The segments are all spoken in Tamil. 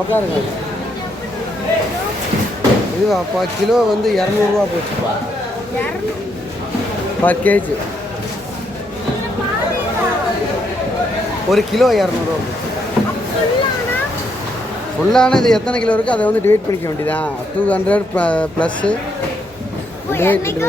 உட்காருங்க. இதுவாப்பா கிலோ வந்து இரநூறுவா போச்சுப்பா பர் கேஜி. ஒரு கிலோ இரநூறுவா போச்சு. ஃபுல்லான இது எத்தனை கிலோ இருக்குது அதை வந்து டிவைட் பண்ணிக்க வேண்டியதான் டூ ஹண்ட்ரட் ப்ளஸ்ஸு என்னைக்கு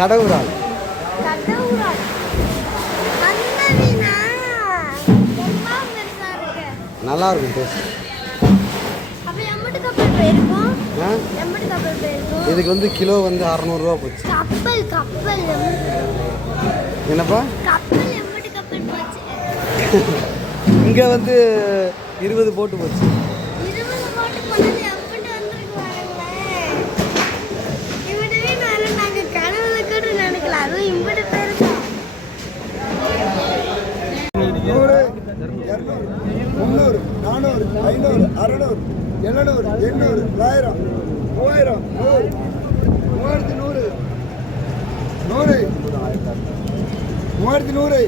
கடவுரால். நல்லா இருக்கும் டேஸ்ட்? இதுக்கு வந்து கிலோ வந்து அறநூறுவா போச்சு. கப்பல் கப்பல் என்னப்பா? இங்கே வந்து இருபது போட்டு போச்சு. முந்நூறு நானூறு ஐநூறு அறநூறு எழுநூறு எண்ணூறு தொள்ளாயிரம் மூவாயிரம் நூறு மூவாயிரத்தி நூறு நூறு மூவாயிரத்தி நூறு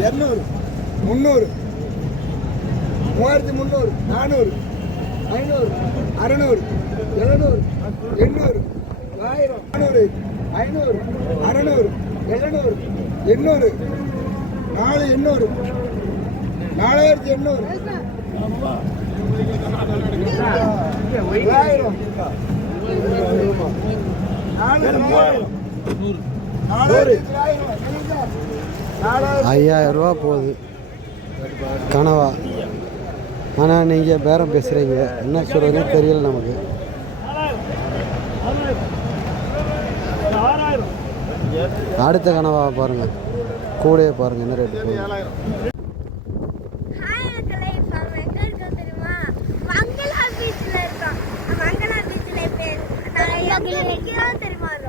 இரநூறு முந்நூறு மூவாயிரத்தி முந்நூறு நானூறு ஐநூறு அறநூறு எழுநூறு எண்ணூறு ஆயிரம் நானூறு ஐநூறு அறநூறு எழுநூறு எண்ணூறு நாலு எண்ணூறு நாலாயிரத்தி எண்ணூறு ஐயாயிரம் ரூபா போகுது. கனவா. ஆனால் நீங்கள் பேரம் பேசுகிறீங்க என்ன சொல்கிறதுன்னு தெரியல நமக்கு. அடுத்த கனவா பாருங்கள் கூடயே பாருங்கள் என்ன ரேட்டு போகுது. தெரியுமா